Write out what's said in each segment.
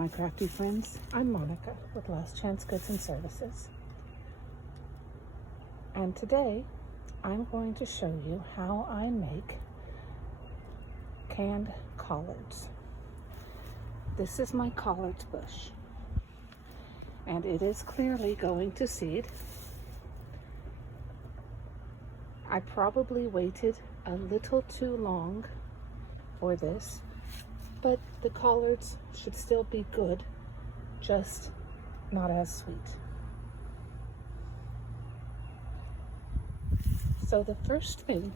my crafty friends. I'm Monica with Last Chance Goods and Services. And today I'm going to show you how I make canned collards. This is my collards bush, and it is clearly going to seed. I probably waited a little too long for this, but the collards should still be good, just not as sweet. So the first thing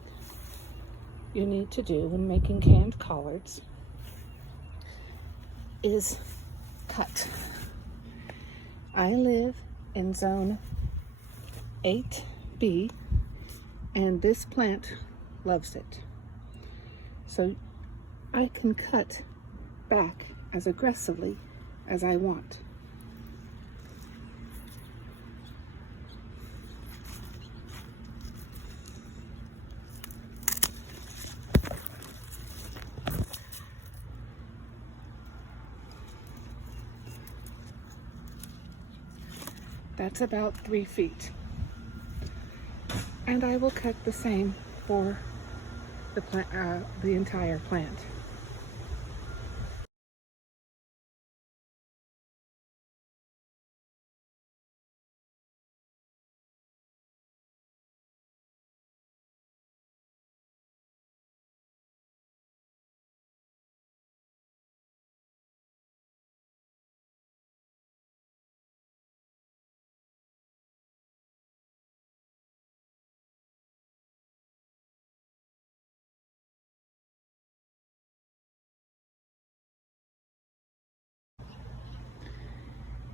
you need to do when making canned collards is cut. I live in zone 8B, and this plant loves it. So I can cut back as aggressively as I want. That's about 3 feet. And I will cut the same for the entire plant.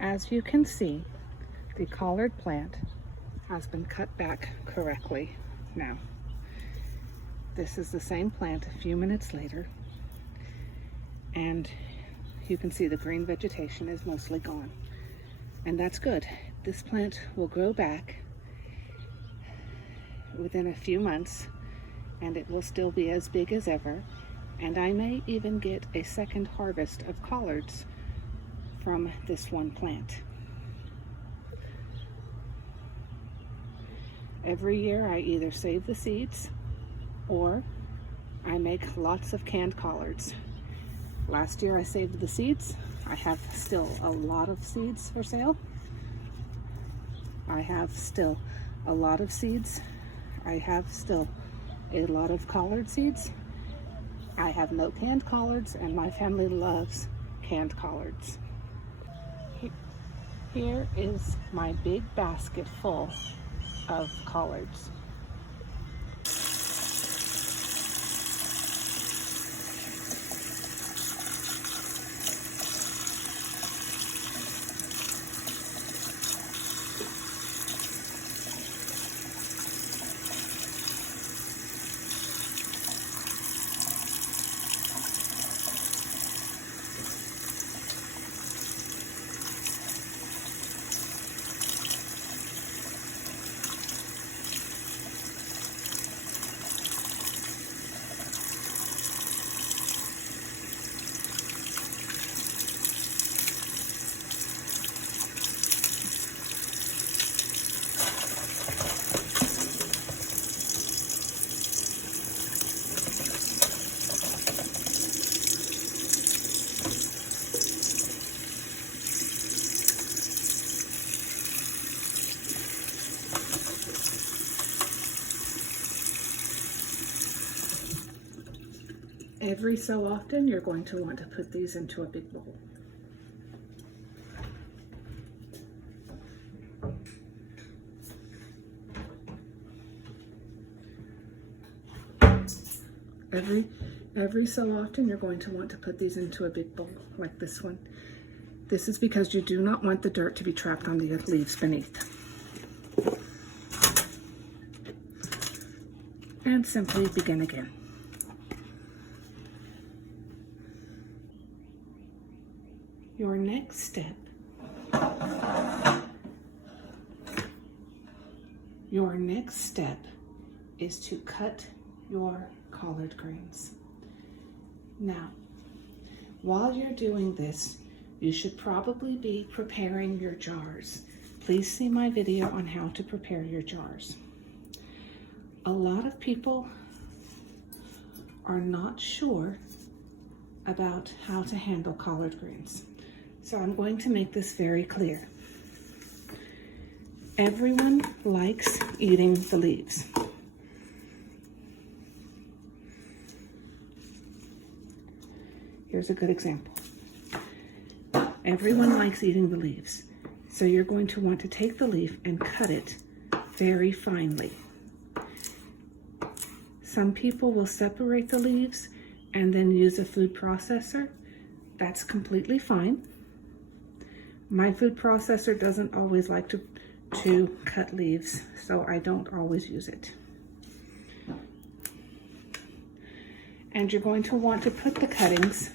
As you can see, the collard plant has been cut back correctly now. This is the same plant a few minutes later, and you can see the green vegetation is mostly gone. And that's good. This plant will grow back within a few months, and it will still be as big as ever. And I may even get a second harvest of collards from this one plant. Every year I either save the seeds or I make lots of canned collards. Last year I saved the seeds. I have still a lot of seeds for sale. I have still a lot of seeds. I have still a lot of collard seeds. I have no canned collards, and my family loves canned collards. Here is my big basket full of collards. Every so often, you're going to want to put these into a big bowl. Every so often, you're going to want to put these into a big bowl, like this one. This is because you do not want the dirt to be trapped on the leaves beneath. And simply begin again. Your next step is to cut your collard greens. Now, while you're doing this, you should probably be preparing your jars. Please see my video on how to prepare your jars. A lot of people are not sure about how to handle collard greens. So I'm going to make this very clear. Everyone likes eating the leaves. Here's a good example. Everyone likes eating the leaves. So you're going to want to take the leaf and cut it very finely. Some people will separate the leaves and then use a food processor. That's completely fine. My food processor doesn't always like to cut leaves, so I don't always use it. And you're going to want to put the cuttings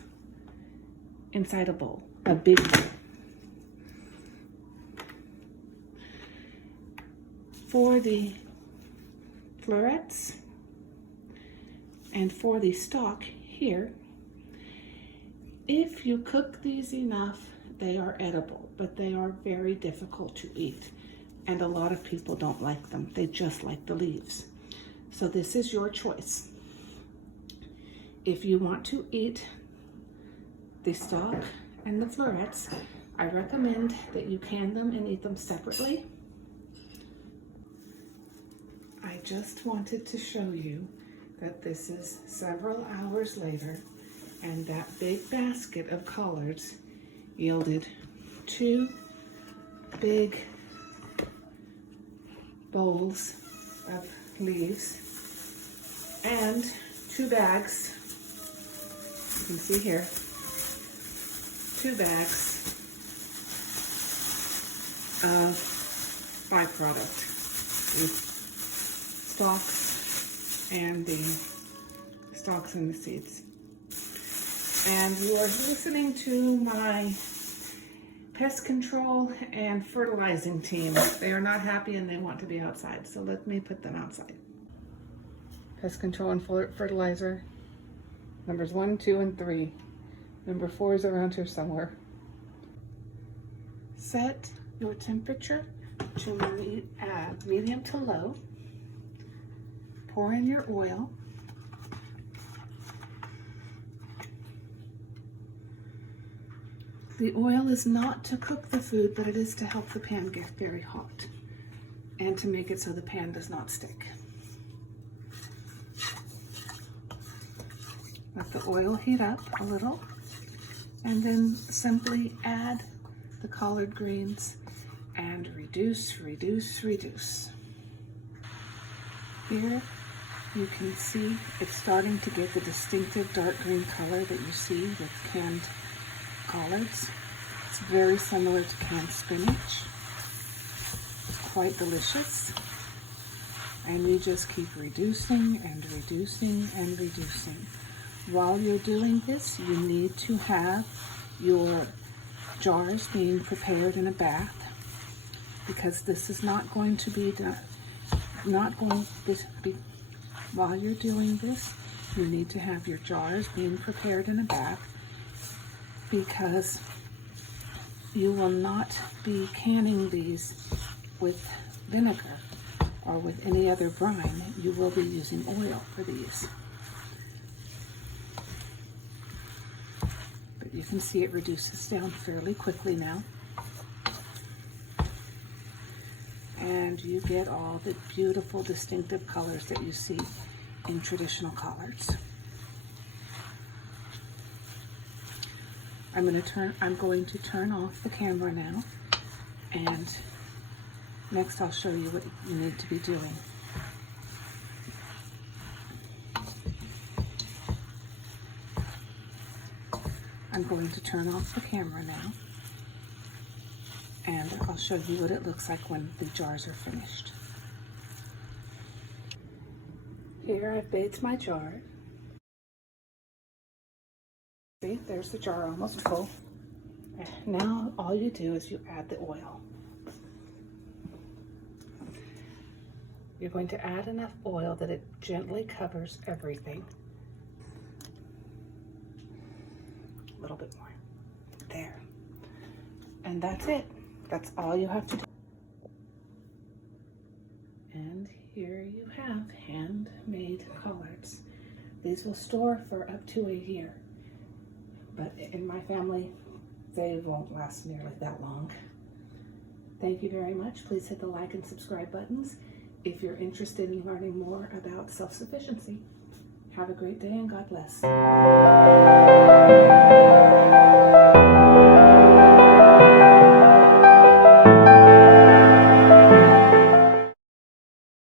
inside a bowl, a big bowl. For the florets and for the stalk here, if you cook these enough, they are edible, but they are very difficult to eat. And a lot of people don't like them. They just like the leaves. So this is your choice. If you want to eat the stalk and the florets, I recommend that you can them and eat them separately. I just wanted to show you that this is several hours later, and that big basket of collards yielded 2 big bowls of leaves and 2 bags. You can see here, 2 bags of byproduct, the stalks and the seeds. And you are listening to my pest control and fertilizing team. They are not happy and they want to be outside, so let me put them outside. Pest control and fertilizer, numbers 1, 2, and 3. Number 4 is around here somewhere. Set your temperature to medium to low. Pour in your oil. The oil is not to cook the food, but it is to help the pan get very hot and to make it so the pan does not stick. Let the oil heat up a little and then simply add the collard greens and reduce, reduce, reduce. Here you can see it's starting to get the distinctive dark green color that you see with canned collards. It's very similar to canned spinach. It's quite delicious. And you just keep reducing and reducing and reducing. While you're doing this, you need to have your jars being prepared in a bath, because this is not going to be done. While you're doing this, you need to have your jars being prepared in a bath, because you will not be canning these with vinegar or with any other brine. You will be using oil for these. But you can see it reduces down fairly quickly now. And you get all the beautiful distinctive colors that you see in traditional collards. I'm going to turn off the camera now, and next I'll show you what you need to be doing. I'm going to turn off the camera now, and I'll show you what it looks like when the jars are finished. Here I've bathed my jar. See, there's the jar almost full. Now all you do is you add the oil. You're going to add enough oil that it gently covers everything. A little bit more. There. And that's it. That's all you have to do. And here you have handmade collards. These will store for up to a year. But in my family, they won't last nearly that long. Thank you very much. Please hit the like and subscribe buttons if you're interested in learning more about self-sufficiency. Have a great day and God bless.